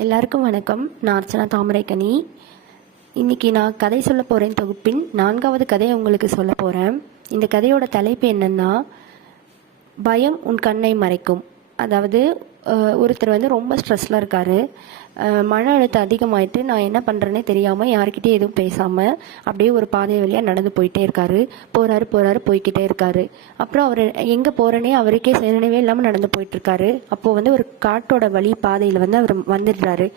எல்லாருக்கும் வணக்கம். நான் அர்ச்சனா தாமரைக்கனி. இன்னைக்கு நான் கதை சொல்ல போகிறேன். தொகுப்பின் 4வது கதையை உங்களுக்கு சொல்ல போகிறேன். இந்த கதையோட தலைப்பு என்னன்னா, பயம் உன் கண்ணை மறைக்கும். அதாவது ஒருத்தர் ரொம்ப ஸ்ட்ரெஸ்ல இருக்காரு. மன அழுத்தம் அதிகமாயிட்டு நான் என்ன பண்ணுறேன்னே தெரியாமல் யார்கிட்டே எதுவும் பேசாமல் அப்படியே ஒரு பாதை வழியாக நடந்து போயிட்டே இருக்காரு. போகிறாரு போய்கிட்டே இருக்காரு. அப்புறம் அவர் எங்கே போகிறேனே அவருக்கே நினைவே இல்லாமல் நடந்து போயிட்டுருக்காரு. அப்போது ஒரு காட்டோட வழி பாதையில் அவர் வந்துடுறாரு.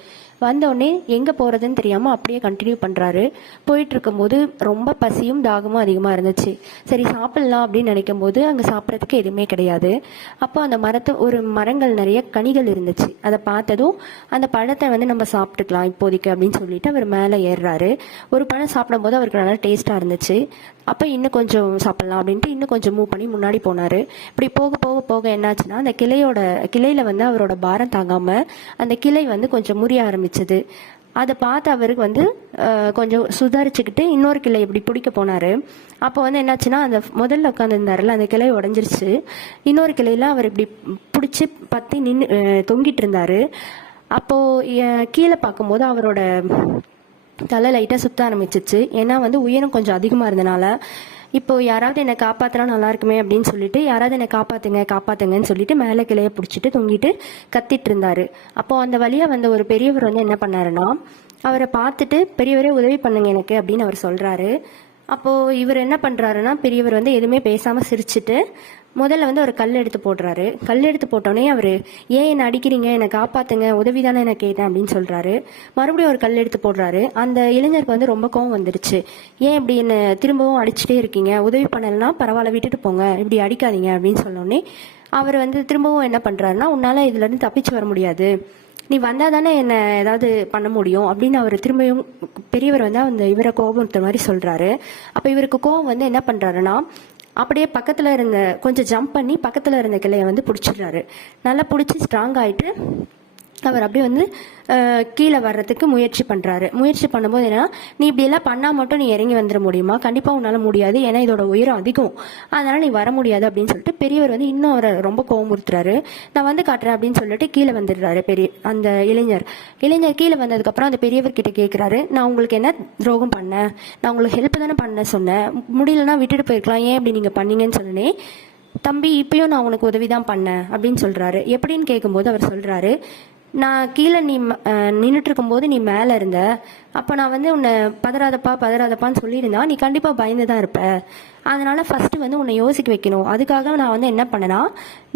வந்தோடனே எங்கே போகிறதுன்னு தெரியாமல் அப்படியே கண்டினியூ பண்ணுறாரு. போயிட்டு இருக்கும்போது ரொம்ப பசியும் தாகமும் அதிகமாக இருந்துச்சு. சரி சாப்பிட்லாம் அப்படின்னு நினைக்கும் போது அங்கே சாப்பிட்றதுக்கு எதுவுமே கிடையாது. அப்போ அந்த மரங்கள் நிறைய கனிகள் இருந்துச்சு. அதை பார்த்ததும் அந்த பழத்தை நம்ம சாப்பிட்டுக்கலாம் இப்போதைக்கு அப்படின்னு சொல்லிட்டு அவர் மேலே ஏறுறாரு. ஒரு பழம் சாப்பிடும் போது அவருக்கு நல்லா டேஸ்ட்டாக இருந்துச்சு. அப்போ இன்னும் கொஞ்சம் சாப்பிட்லாம் அப்படின்ட்டு இன்னும் கொஞ்சம் மூவ் பண்ணி முன்னாடி போனார். இப்படி போக போக போக என்னாச்சுன்னா, அந்த கிளையில் அவரோட பாரம் தாங்காமல் அந்த கிளை கொஞ்சம் முறிய ஆரம்பிச்சது. அதை பார்த்து அவருக்கு கொஞ்சம் சுதாரிச்சுக்கிட்டு இன்னொரு கிளை இப்படி பிடிக்க போனார். அப்போ என்னாச்சுன்னா, அந்த முதல்ல உட்காந்துருந்தாருல அந்த கிளை உடஞ்சிருச்சு. இன்னொரு கிளையில அவர் இப்படி பிடிச்சி பற்றி தொங்கிட்டு இருந்தார். அப்போது கீழே பார்க்கும்போது அவரோட தலை லைட்டாக சுத்த ஆரம்பிச்சிச்சு. ஏன்னா உயரம் கொஞ்சம் அதிகமாக இருந்தனால இப்போ யாராவது என்னை காப்பாற்றினா நல்லா இருக்குமே அப்படின்னு சொல்லிட்டு, யாராவது என்னை காப்பாத்துங்கன்னு சொல்லிட்டு மேலே கிளைய பிடிச்சிட்டு தொங்கிட்டு கத்திட்டு இருந்தாரு. அப்போ அந்த வழியா ஒரு பெரியவர் என்ன பண்ணாருன்னா, அவரை பார்த்துட்டு, பெரியவரே உதவி பண்ணுங்க எனக்கு அப்படின்னு அவர் சொல்றாரு. அப்போ இவர் என்ன பண்றாருன்னா, பெரியவர் எதுவுமே பேசாம சிரிச்சுட்டு முதல்ல ஒரு கல் எடுத்து போடுறாரு. கல் எடுத்து போட்டோடனே அவர், ஏன் என்னை அடிக்கிறீங்க, என்னை காப்பாத்துங்க, உதவி தானே என்ன கேட்டேன் அப்படின்னு சொல்றாரு. மறுபடியும் ஒரு கல் எடுத்து போடுறாரு. அந்த இளைஞருக்கு ரொம்ப கோவம் வந்துடுச்சு. ஏன் இப்படி என்ன திரும்பவும் அடிச்சுட்டே இருக்கீங்க, உதவி பண்ணலன்னா பரவாயில்ல விட்டுட்டு போங்க, இப்படி அடிக்காதீங்க அப்படின்னு சொன்னோடனே அவர் திரும்பவும் என்ன பண்றாருன்னா, உன்னால இதுல இருந்து தப்பிச்சு வர முடியாது, நீ வந்தா தானே என்ன ஏதாவது பண்ண முடியும் அப்படின்னு அவர் திரும்பியும் பெரியவர் அந்த இவரை கோபம் மாதிரி சொல்றாரு. அப்ப இவருக்கு கோபம் என்ன பண்றாருன்னா, அப்படியே பக்கத்துல இருந்த கொஞ்சம் ஜம்ப் பண்ணி பக்கத்துல இருந்த கிளைய பிடிச்சிடுறாரு. நல்லா பிடிச்சி ஸ்ட்ராங் ஆயிட்டு அவர் அப்படியே கீழே வர்றதுக்கு முயற்சி பண்றாரு. முயற்சி பண்ணும்போது என்னன்னா, நீ இப்படி எல்லாம் பண்ணா மட்டும் நீ இறங்கி வந்துட முடியுமா, கண்டிப்பா உன்னால முடியாது, ஏன்னா இதோட உயரம் அதிகம், அதனால நீ வர முடியாது அப்படின்னு சொல்லிட்டு பெரியவர் இன்னும் அவரை ரொம்ப கோவமுறுத்துறாரு. நான் காட்டுறேன் அப்படின்னு சொல்லிட்டு கீழே வந்துடுறாரு. அந்த இளைஞர் கீழே வந்ததுக்கு அப்புறம் அந்த பெரியவர் கிட்ட கேட்கிறாரு, நான் உங்களுக்கு என்ன துரோகம் பண்ணேன், நான் உங்களுக்கு ஹெல்ப் தானே பண்ண சொன்னேன், முடியலன்னா விட்டுட்டு போயிருக்கலாம், ஏன் இப்படி நீங்க பண்ணீங்கன்னு சொன்னேன். தம்பி, இப்பயும் நான் உனக்கு உதவிதான் பண்ணேன் அப்படின்னு சொல்றாரு. எப்படின்னு கேட்கும்போது அவர் சொல்றாரு, நான் கீழே நீ நின்றுட்டு இருக்கும்போது நீ மேலே இருந்த, அப்போ நான் உன்னை பதறாதப்பான்னு சொல்லியிருந்தா நீ கண்டிப்பாக பயந்து தான் இருப்ப. அதனால ஃபர்ஸ்ட் உன்னை யோசிக்க வைக்கணும். அதுக்காக நான் என்ன பண்ணேன்னா,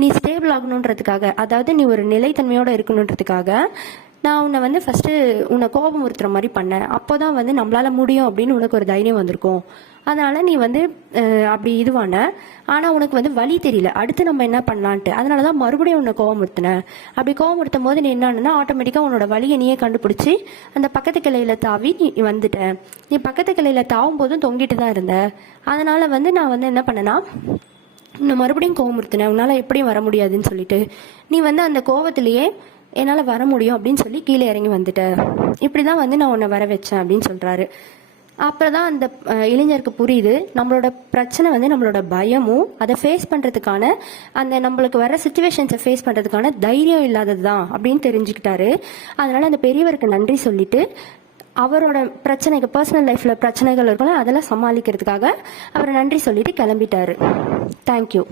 நீ ஸ்டேபிள் ஆகணுன்றதுக்காக, அதாவது நீ ஒரு நிலைத்தன்மையோட இருக்கணுன்றதுக்காக நான் உன்னை ஃபர்ஸ்ட் உன்னை கோபம் உறுத்துற மாதிரி பண்ணேன். அப்போதான் நம்மளால முடியும் அப்படின்னு உனக்கு ஒரு தைரியம் வந்திருக்கும். அதனால நீ அப்படி இதுவான, ஆனா உனக்கு வழி தெரியல அடுத்து நம்ம என்ன பண்ணலான்ட்டு, அதனாலதான் மறுபடியும் உன்னை கோபமுறுத்தினேன். அப்படி கோபமுறுத்தும் போது நீ என்னன்னா, ஆட்டோமேட்டிக்கா உன்னோட வழியை நீயே கண்டுபிடிச்சி அந்த பக்கத்து கிளையில தாவி நீ வந்துட்ட. நீ பக்கத்து கிளையில தாவும் போதும் தொங்கிட்டு தான் இருந்த. அதனால நான் என்ன பண்ணேன்னா, உன்னை மறுபடியும் கோபமுறுத்தினேன், உன்னால எப்படியும் வர முடியாதுன்னு சொல்லிட்டு நீ அந்த கோபத்திலேயே என்னால் வர முடியும் அப்படின்னு சொல்லி கீழே இறங்கி வந்துட்ட. இப்படிதான் நான் உன்னை வர வச்சேன் அப்படின்னு சொல்றாரு. அப்புறம் அந்த இளைஞருக்கு புரியுது, நம்மளோட பிரச்சனை நம்மளோட பயமும் அதை ஃபேஸ் பண்றதுக்கான அந்த நம்மளுக்கு வர சுச்சுவேஷன்ஸை ஃபேஸ் பண்றதுக்கான தைரியம் இல்லாததுதான் அப்படின்னு தெரிஞ்சுக்கிட்டாரு. அதனால அந்த பெரியவருக்கு நன்றி சொல்லிட்டு அவரோட பிரச்சனைக்கு, பர்சனல் லைஃப்ல பிரச்சனைகள் இருக்கும்ல, அதெல்லாம் சமாளிக்கிறதுக்காக அவர் நன்றி சொல்லிட்டு கிளம்பிட்டாரு. தேங்க்யூ.